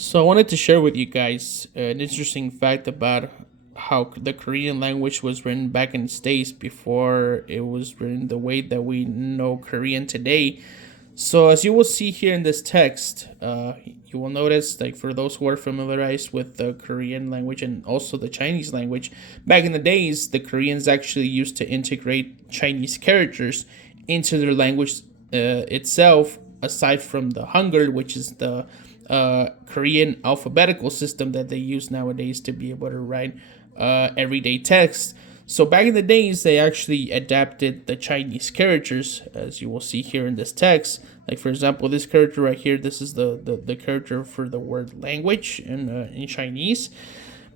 So I wanted to share with you guys an interesting fact about how the Korean language was written back in the days before it was written the way that we know Korean today. So as you will see here in this text, you will notice, like for those who are familiarized with the Korean language and also the Chinese language, back in the days, the Koreans actually used to integrate Chinese characters into their language itself, aside from the Hangul, which is the Korean alphabetical system that they use nowadays to be able to write everyday text. So back in the days, they actually adapted the Chinese characters, as you will see here in this text. Like for example, this character right here, this is the character for the word language in Chinese.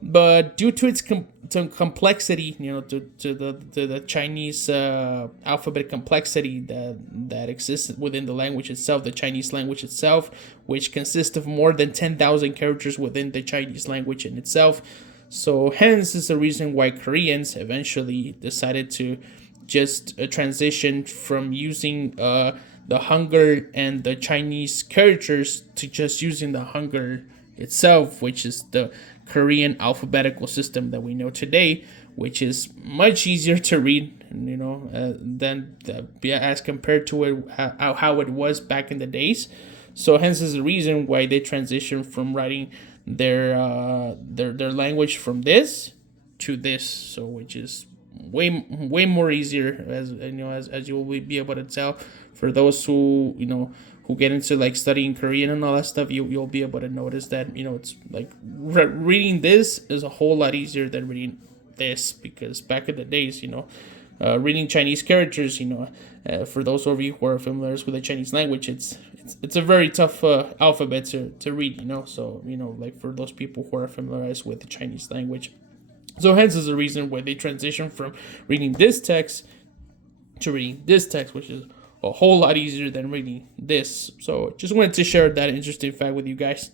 But due to its to complexity, to the Chinese alphabet complexity that exists within the language itself, the Chinese language itself, which consists of more than 10,000 characters within the Chinese language in itself. So hence is the reason why Koreans eventually decided to just transition from using the Hangul and the Chinese characters to just using the Hangul itself, which is the Korean alphabetical system that we know today, which is much easier to read, than as compared to how it was back in the days. So hence is the reason why they transitioned from writing their language from this to this. So which is way more easier, as you will be able to tell for those who get into like studying Korean and all that stuff. You'll be able to notice that it's like reading this is a whole lot easier than reading this, because back in the days, reading Chinese characters, for those of you who are familiar with the Chinese language, it's a very tough alphabet to read, So like for those people who are familiarized with the Chinese language, so hence is the reason why they transition from reading this text to reading this text, which is a whole lot easier than reading this. So just wanted to share that interesting fact with you guys.